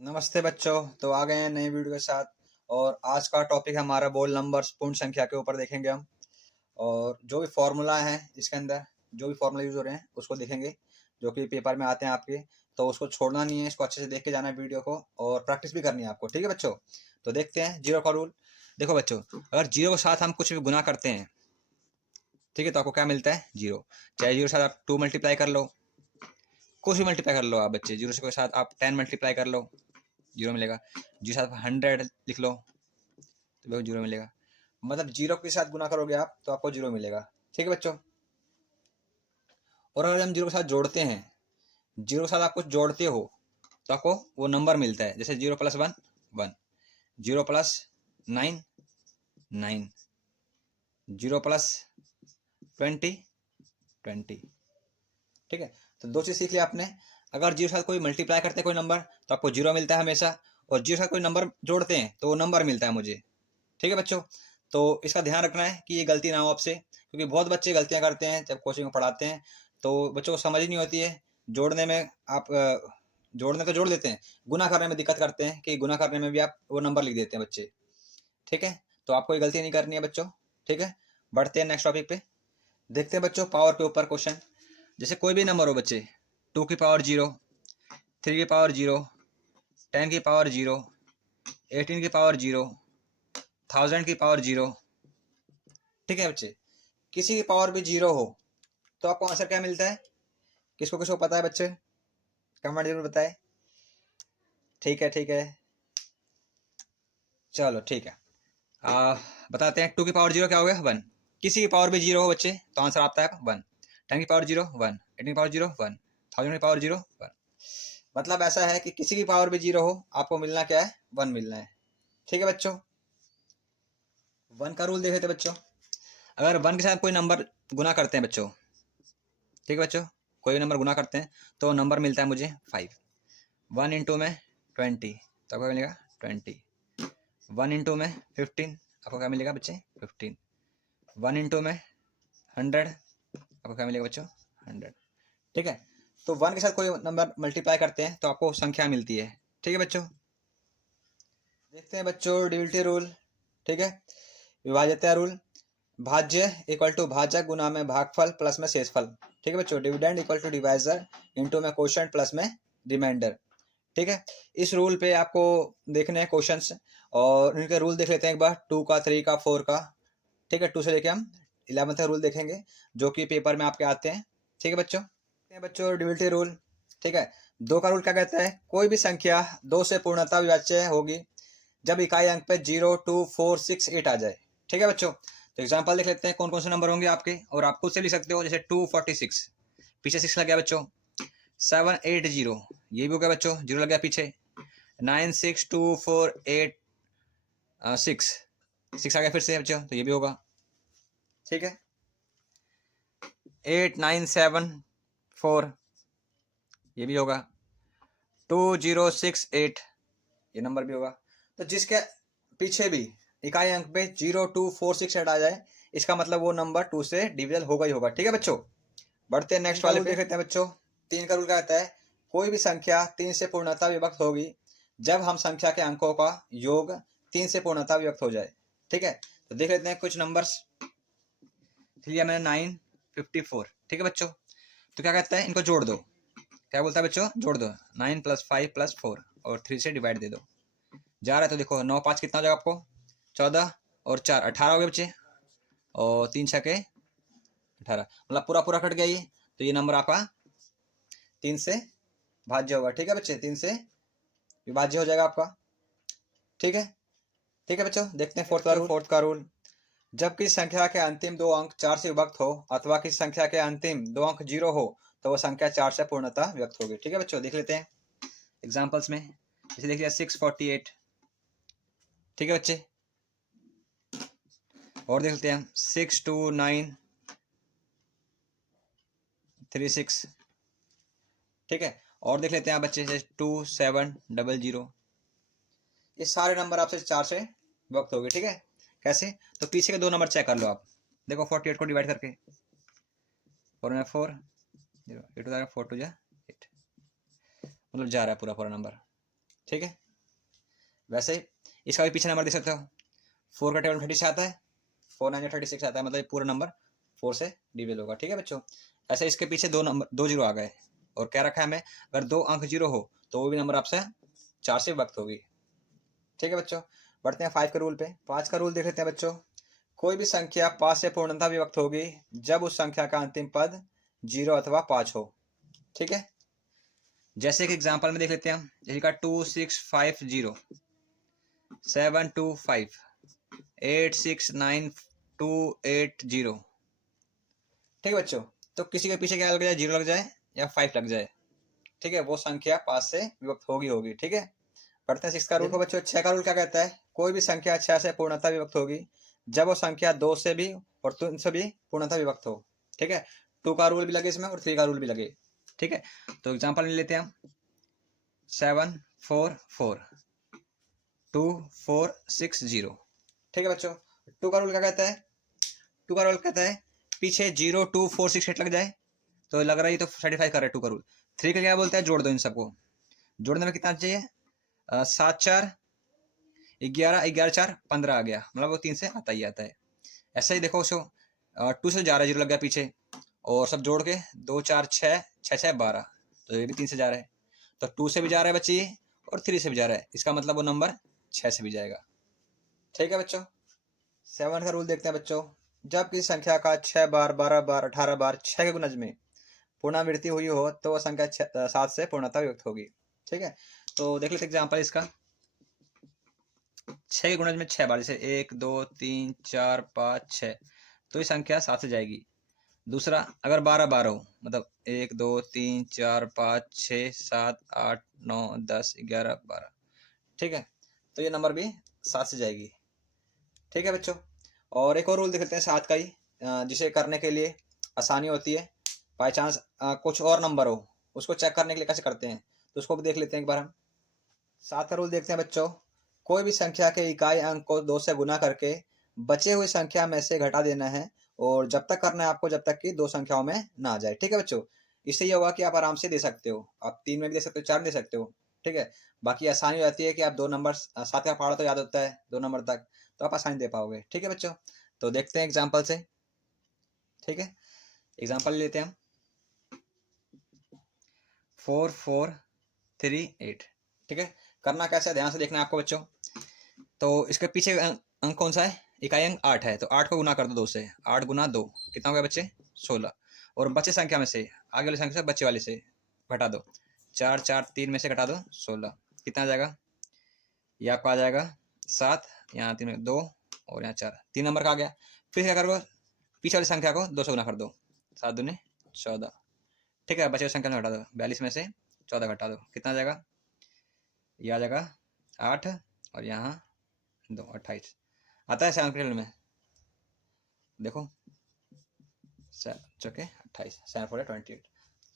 नमस्ते बच्चों। तो आ गए हैं नई वीडियो के साथ। और आज का टॉपिक है हमारा बोल नंबर्स, पूर्ण संख्या के ऊपर देखेंगे हम। और जो भी फॉर्मूला है इसके अंदर, जो भी फॉर्मूला यूज हो रहे हैं उसको देखेंगे, जो कि पेपर में आते हैं आपके। तो उसको छोड़ना नहीं है, इसको अच्छे से देख के जाना है वीडियो को, और प्रैक्टिस भी करनी है आपको। ठीक है बच्चों, तो देखते हैं जीरो का रूल। देखो बच्चों, अगर जीरो के साथ हम कुछ भी गुना करते हैं, ठीक है, तो आपको क्या मिलता है? जीरो। चाहे जीरो के साथ आप 2 मल्टीप्लाई कर लो, कुछ भी मल्टीप्लाई कर लो आप बच्चे। जीरो के साथ आप 10 मल्टीप्लाई कर लो, जीरो मिलेगा। जीरो के साथ 100 लिख लो तो भी जीरो मिलेगा। मतलब जीरो के साथ गुना करोगे आप तो आपको जीरो मिलेगा। ठीक है बच्चों। और अगर हम जीरो के साथ जोड़ते हैं, जीरो के साथ आप कुछ जोड़ते हो तो आपको वो नंबर मिलता है। जैसे 0+1 1, 0+9 9, 0+20 20। ठीक है, तो दो चीज सीख लिया आपने। अगर जीरो के साथ कोई मल्टीप्लाई करते हैं कोई नंबर तो आपको जीरो मिलता है हमेशा, और जीरो के साथ कोई नंबर जोड़ते हैं तो वो नंबर मिलता है मुझे। ठीक है बच्चों, तो इसका ध्यान रखना है कि ये गलती ना हो आपसे, क्योंकि बहुत बच्चे गलतियां करते हैं जब कोचिंग में पढ़ाते हैं। तो बच्चों को समझ नहीं होती है जोड़ने में। आप जोड़ने तो जोड़ देते हैं, गुना करने में दिक्कत करते हैं कि गुना करने में भी आप वो नंबर लिख देते हैं बच्चे। ठीक है, तो आपको ये गलती नहीं करनी है बच्चों। ठीक है, बढ़ते हैं नेक्स्ट टॉपिक पे। देखते हैं बच्चों पावर के ऊपर क्वेश्चन। जैसे कोई भी नंबर हो बच्चे, 2 की पावर 0, 3 की पावर 0, 10 की पावर 0, 18 की पावर 0, 1000 की पावर 0। ठीक है बच्चे, किसी की पावर भी 0 हो तो आपको आंसर क्या मिलता है? किसको किसको पता है बच्चे? कमेंट जरूर बताए। ठीक है ठीक है, चलो ठीक है। बताते हैं। 2 की पावर 0 क्या हो गया? 1। किसी की पावर भी 0 हो बच्चे तो आंसर आता है 1। 10 की पावर 0 1, 18 की पावर 0 1, 1000 की पावर 0 1। मतलब ऐसा है कि किसी की पावर भी 0 हो, आपको मिलना क्या है? 1 मिलना है। ठीक है बच्चों, 1 का रूल देखे थे बच्चों। अगर 1 के साथ कोई नंबर गुना करते हैं बच्चों, ठीक है बच्चों, कोई भी नंबर गुना करते हैं तो नंबर मिलता है मुझे 5। 1 इंटू में 20 तो आपको मिलेगा 20। 1 इंटू में 15 आपको क्या मिलेगा बच्चे? 15। 1 इंटू में 100 आपको क्या मिलेगा बच्चों? 100। ठीक है, तो 1 के साथ कोई नंबर मल्टीप्लाई करते हैं तो आपको संख्या मिलती है। ठीक है बच्चों, देखते हैं बच्चों डिविजिटी रूल। ठीक है, विभाज्यता रूल। भाज्य इक्वल टू भाजक गुना में भागफल प्लस में शेषफल। ठीक है बच्चों, dividend equal to divisor into में क्वोशिएंट प्लस में रिमाइंडर। ठीक है, इस रूल पे आपको देखने हैं क्वेश्चंस, और इनके रूल देख लेते हैं एक बार। 2 का, 3 का, 4 का। ठीक है, 2 से लेके हम 11 तक रूल देखेंगे जो कि पेपर में आपके आते हैं। ठीक है बच्चों, बच्चों डिविजिटी रूल। ठीक है, 2 का रूल क्या कहता है? कोई भी संख्या 2 से पूर्णतः विभाज्य होगी जब इकाई अंक पे 0 2 4 6 8 आ जाए। ठीक है बच्चों, तो एग्जांपल देख लेते हैं कौन कौन से नंबर होंगे आपके, और आप खुद से लिख सकते हो। जैसे 246, पीछे 6 लग गया बच्चों। 780, ये भी हो गया बच्चों, 0 लग गया पीछे। 96248 6, 6 आ गया फिर से बच्चों, तो ये भी होगा। ठीक है, 8974, ये भी होगा। 2068, ये नंबर भी होगा। तो जिसके पीछे भी इकाई अंक पे 02468 आ जाए, इसका मतलब वो नंबर 2 से डिविजल होगा ही होगा। ठीक है बच्चों, बढ़ते हैं नेक्स्ट वाले पे। देख लेते हैं बच्चों। 3 का रूल क्या कहता है? कोई भी संख्या 3 से पूर्णतः विभक्त होगी जब हम संख्या के अंकों का योग 3 से पूर्णतः विभक्त हो जाए। ठीक है, तो देख लेते हैं कुछ नंबर्स लिया मैंने। 954। ठीक है बच्चों, तो क्या कहता है? इनको जोड़ दो। क्या बोलता है बच्चों? जोड़ दो। 9 + 5 + 4 और 3 से डिवाइड दे दो। जा रहा है तो देखो 9 5 कितना हो जाएगा आपको? 14, और 4 18 हो गए बच्चे, और 3 6 के 18, मतलब पूरा पूरा कट गया ये। तो ये नंबर आपका 3 से भाज्य होगा। ठीक है बच्चे, 3 से विभाज्य हो जाएगा आपका। ठीक है, ठीक है बच्चों, देखते हैं फोर्थ का रूल। जब किसी संख्या के अंतिम 2 अंक 4 से विभक्त हो अथवा किसी संख्या के अंतिम 2 अंक 0 हो तो वह संख्या 4 से पूर्णतः विभक्त होगी। ठीक है बच्चों, देख लेते हैं एग्जाम्पल्स में। जैसे देखिए 648। ठीक है बच्चे, और देख लेते हैं 62936। ठीक है, और देख लेते हैं बच्चे से 2700। ये सारे नंबर आपसे 4 से विभक्त हो गए। ठीक है, कैसे? तो पीछे के 2 नंबर चेक कर लो आप। देखो 48 को डिवाइड करके, 4 में 4 0 8 4 2 8, मतलब जा रहा है पूरा पूरा नंबर। ठीक है, वैसे ही इसका भी पीछे नंबर दे सकते हो। 4 का टेबल 30 से आता है, 4 9 36 आता है, मतलब पूरा नंबर 4 से डिविजल होगा। ठीक है बच्चों, ऐसे इसके पीछे दो जीरो आ गए, और क्या रखा है हमें, अगर 2 अंक जीरो हो तो वो भी नंबर आपसे 4 से विभक्त होगी। ठीक है बच्चों, बढ़ते हैं 5 के रूल पे। 5 का रूल देख लेते हैं बच्चों। कोई भी संख्या 5 से पूर्णतः विभक्त होगी जब उस संख्या का अंतिम पद 0 अथवा 5 हो। ठीक है, जैसे एक एग्जांपल में देख लेते हैं, जैसे का 2650 725 869 280। ठीक है बच्चों, तो किसी के पीछे क्या लग जाए, 0 लग जाए या 5 लग जाए, ठीक है, वो संख्या 5 से विभक्त होगी। ठीक है, पढ़ते हैं 6 का रूल। देखो बच्चों, 6 का रूल क्या कहता है, कोई भी संख्या 6 से पूर्णतः विभक्त होगी जब वो संख्या 2 से भी और 3 से भी पूर्णतः विभक्त हो। ठीक है, 2 का रूल भी लगे इसमें और 3 का रूल भी लगे। ठीक है, तो एग्जांपल ले लेते हैं हम। 7 4 4 2 4 6 0। ठीक है बच्चों, 2 का रूल क्या कहता है, 2 का रूल कहता है पीछे 0 2 4 6 8 लग जाए तो लग रहा है ये तो सेटिस्फाई कर रहा है 2 का रूल। 3 का क्या बोलता है, जोड़ दो इन सबको। जोड़ने में कितना चाहिए, 7 4 11 11 4 15 आ गया, मतलब वो 3 से आता ही आता है। ऐसा ही देखो उसको, 2 से जा रहा है, 0 लग गया पीछे, और सब जोड़ के 2 4 6 6 6 12, तो ये भी 3 से जा रहा है, तो 2 से भी जा रहा है बच्चे ये, और 3 से भी जा रहा है, इसका मतलब वो नंबर 6 से भी जाएगा। ठीक है बच्चों, 7 का रूल देखते हैं बच्चों। जब किसी संख्या का 6 बार 12 बार 18 बार 6 के गुणज में पुनरावृत्ति हुई हो तो वह संख्या 7 से पूर्णतः विभक्त होगी। ठीक है, तो देख लेते एग्जाम्पल इसका। 6 के गुणज में 6 बार, जैसे 1 2 3 4 5 6, तो ये संख्या 7 से जाएगी। दूसरा, अगर 12 बार हो, मतलब 1 2 3 4 5 6 7 8 9 10 11 12, ठीक है, तो ये नंबर भी 7 से जाएगी। ठीक है बच्चों, और एक और रूल देख लेते हैं 7 का ही, जिसे करने के लिए आसानी होती है। बाई चांस कुछ और नंबर हो, उसको चेक करने के लिए कैसे करते हैं, तो उसको भी देख लेते हैं एक बार हम। 7 का रूल देखते हैं बच्चों। कोई भी संख्या के इकाई अंक को 2 से गुना करके बचे हुई संख्या में से घटा देना है, और जब तक करना है आपको जब तक कि 2 संख्याओं में ना आ जाए। ठीक है बच्चों, इससे ये होगा कि आप आराम से दे सकते हो, आप 3 में भी दे सकते हो, 4 में दे सकते हो। ठीक है, बाकी आसानी हो जाती है कि आप 2 नंबर, 7 का पहाड़ा तो याद होता है 2 नंबर तक, तो आप आसानी दे पाओगे। ठीक है बच्चों, तो देखते हैं एग्जाम्पल से। ठीक है, एग्जाम्पल लेते हैं हम। 4 4 3 8। ठीक है, करना कैसे है, ध्यान से देखना है आपको बच्चों। तो इसके पीछे अंक कौन सा है, इकाई अंक 8 है, तो 8 को गुना कर दो 2 से, 8 गुना 2 कितना हो गया बच्चे, 16। और बचे संख्या में से, आगे वाली संख्या से बच्चे वाले से घटा दो, 4 4 3 में से घटा दो 16, कितना आ जाएगा, ये आपका आ जाएगा 7, यहाँ 3 2 और यहाँ 4, 3 नंबर का आ गया। फिर क्या करो, पीछे वाली संख्या को 2 से गुना कर दो, 7 दूनी 14। ठीक है, बचे हुए संख्या में घटा दो, 42 में से 14 घटा दो, कितना आ जाएगा, ये आ जाएगा 8, और यहाँ 2 28 आता है सेवन में। देखो चौके 28, 7 4 28,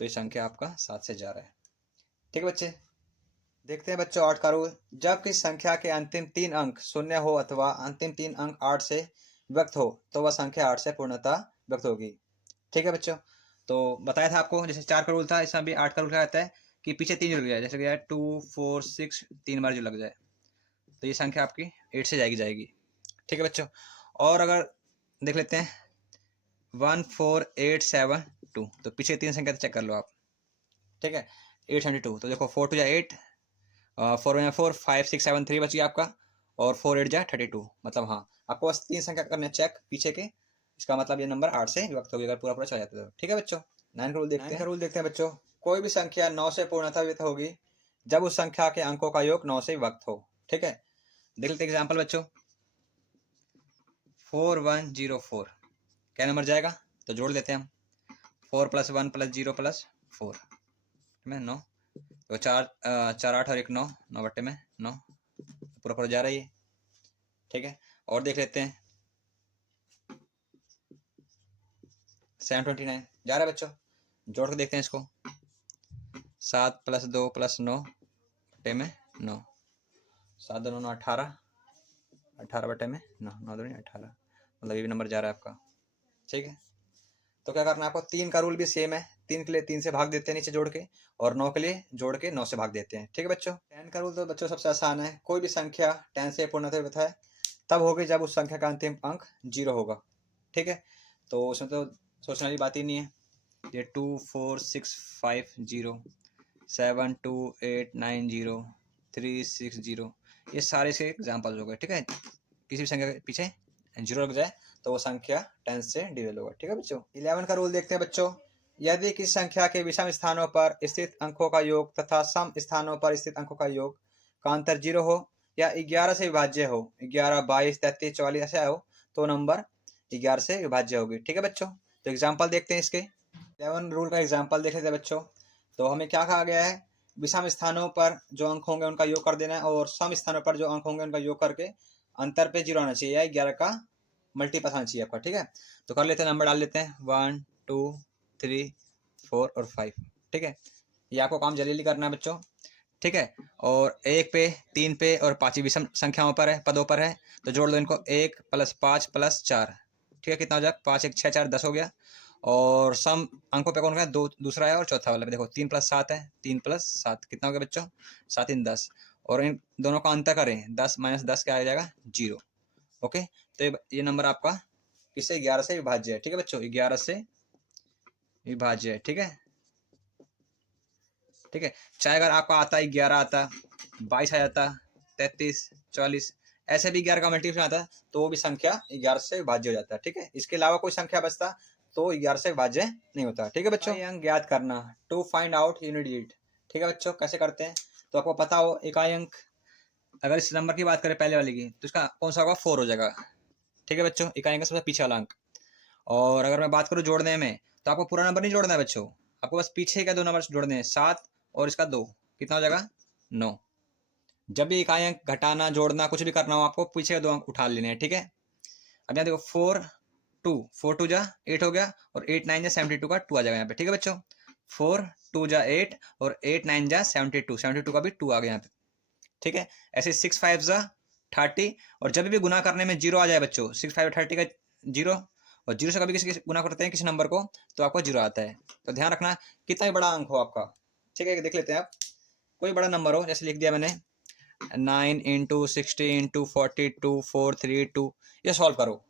तो ये संख्या आपका 7 से जा रहा है। ठीक है बच्चे, देखते हैं बच्चों 8 का रूल। जब किसी संख्या के अंतिम 3 अंक 0 हो अथवा अंतिम 3 अंक 8 से विभक्त हो तो वह संख्या 8 से पूर्णतः विभक्त होगी। ठीक है बच्चों, तो बताया था आपको, जैसे 4 का रूल था, इसमें भी 8 का रूल क्या कहता है कि पीछे 3 जुड़ गया, जैसे कि 2 4 6 3 बार जो लग जाए, तो ये संख्या आपकी 8 से जाएगी। ठीक है बच्चों, और अगर देख लेते हैं 1 4 8 7 2, तो पीछे 3 संख्या चेक कर लो आप। ठीक है, 872, तो देखो 4 2 जा 8, 4 1 4 5 6 7 3 बच गया आपका, और 4 8 जा 32, मतलब हाँ आपको बस 3 संख्या करने चेक पीछे के, इसका मतलब ये नंबर 8 से विभक्त होगी अगर पूरा पूरा चला जाता है तो। ठीक है बच्चों, 9 का रूल देखते हैं बच्चों। कोई भी संख्या 9 से पूर्णतः विभक्त होगी जब उस संख्या के अंकों का योग 9 से विभक्त हो। ठीक है, देख लेते हैं एग्जाम्पल बच्चों। 4104 क्या नंबर जाएगा, तो जोड़ लेते हैं हम, 4 + 1 + 0 + 4 में 9, तो 4 4 8 और 1 9, 9 बट्टे में 9, पूरा पूरा जा रहा है ये। ठीक है, और देख लेते हैं 729 जा रहा है बच्चों, जोड़ के देखते हैं इसको। 7 + 2 + 9 बट्टे में 9, 7 2 9 18, 18 बट्टे में 9, 9 2 18, मतलब ये भी नंबर जा रहा है आपका। ठीक है, तो क्या करना है आपको, 3 का रूल भी सेम है, 3 के लिए 3 से भाग देते हैं नीचे जोड़ के, और 9 के लिए जोड़ के 9 से भाग देते हैं। ठीक है बच्चों, 10 का रूल तो बच्चों सबसे आसान है। कोई भी संख्या 10 से पूर्णतः है तब होगी जब उस संख्या का अंतिम अंक 0 होगा। ठीक है, तो उसमें तो सोचने वाली बात ही नहीं है। ये 2 4 6 5 0 7 2 8 9 0 3 6 0 ये सारे इसके एग्जाम्पल्स हो गए। ठीक है, किसी भी संख्या के पीछे 0 लग जाए तो वो संख्या 10 से डिविजल होगा। ठीक है बच्चों, 11 का रूल देखते हैं बच्चों। यदि किसी संख्या के विषम स्थानों पर स्थित अंकों का योग तथा सम स्थानों पर स्थित अंकों का योग का अंतर 0 हो या 11 से विभाज्य हो, 11 22 33 44 ऐसा हो, तो नंबर 11 से विभाज्य होगी। ठीक है बच्चों, तो एग्जाम्पल देखते हैं इसके। 11 रूल का एग्जाम्पल देख लेते हैं बच्चों। तो हमें क्या कहा गया है, विषम स्थानों पर जो अंक होंगे उनका योग कर देना है, और सम स्थानों पर जो अंक होंगे उनका योग करके अंतर पे 0 आना चाहिए, या 11 का मल्टीपल आना चाहिए आपका। ठीक है, तो कर लेते हैं, नंबर डाल लेते हैं 1 2 3 4 और 5। ठीक है, ये आपको काम जल्दी करना है बच्चों। ठीक है, और 1 पे 3 पे और 5 विषम संख्याओं पर है, पदों पर है, तो जोड़ दो इनको, 1 + 5 + 4। ठीक है, कितना हो जाए, 5 1 6 4 10 हो गया। और सम अंकों पे कौन है, दो दूसरा है और चौथा वाला देखो, 3 + 7 है, 3 + 7 कितना हो गया बच्चों, 7 3 10। और इन दोनों का अंतर करें, 10 - 10 क्या आ जाएगा, 0। ओके, तो ये नंबर आपका किससे, 11 से विभाज्य है। ठीक है बच्चों, 11 से विभाज्य है। ठीक है, ठीक है, चाहे अगर आपका आता है 11 आता, 22 आ जाता, 33 44 ऐसे भी 11 का मल्टीप्ल आता, तो वो भी संख्या 11 से विभाज्य हो जाता है। ठीक है, इसके अलावा कोई संख्या बचता तो 11 से विभाज्य नहीं होता। ठीक है बच्चों, अंक ज्ञात करना, to find out unit digit. ठीक है बच्चों, कैसे करते हैं, तो आपको पता हो इकाई अंक, अगर इस नंबर की बात करें पहले वाले की, तो इसका कौन सा होगा, 4 हो जाएगा। ठीक है बच्चों, इकाई अंक सबसे पीछे वाला अंक। और अगर मैं बात करूँ जोड़ने में, तो आपको पूरा नंबर नहीं जोड़ना है बच्चों, आपको बस पीछे का 2 नंबर जोड़ने हैं, 7 और इसका 2, कितना हो जाएगा, 9। जब भी इकाई अंक घटाना जोड़ना कुछ भी करना हो, आपको पीछे का 2 अंक उठा लेने हैं। ठीक है, अब यहाँ देखो 4 2 4 2 जा 8 हो गया, और 8 9 जा 72 का 2 आ जाएगा यहाँ पे। ठीक है बच्चों, 4 2 जा 8 और 8 9 जा 72, 72 का भी 2 आ गया यहाँ पे। ठीक है, ऐसे 6 5 जा 30, और जब भी गुना करने में 0 आ जाए बच्चों, 6 5 30 का 0, और 0 से कभी किसी गुना करते हैं किसी नंबर को, तो आपको 0 आता है। तो ध्यान रखना, कितना भी बड़ा अंक हो आपका। ठीक है, देख लेते हैं आप, कोई बड़ा नंबर हो, जैसे लिख दिया मैंने 9 × 60 × 42 432, ये सॉल्व करो।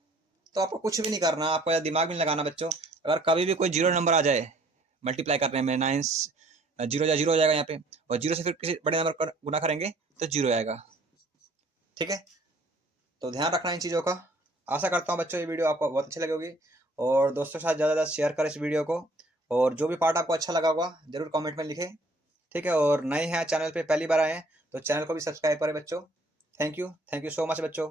तो आपको कुछ भी नहीं करना, आपको दिमाग भी नहीं लगाना बच्चों। अगर कभी भी कोई 0 नंबर आ जाए मल्टीप्लाई करने में, 9 0 या 0 हो जाएगा यहाँ पे, और 0 से फिर किसी बड़े नंबर पर गुना करेंगे तो 0 आएगा। ठीक है, तो ध्यान रखना इन चीज़ों का। आशा करता हूँ बच्चों ये वीडियो आपको बहुत अच्छी लगी होगी, और दोस्तों के साथ ज़्यादा ज़्यादा शेयर करें इस वीडियो को, और जो भी पार्ट आपको अच्छा लगा होगा जरूर कमेंट में लिखें। ठीक है, और नए हैं चैनल पे, पहली बार आए हैं तो चैनल को भी सब्सक्राइब करें बच्चों। थैंक यू सो मच बच्चों।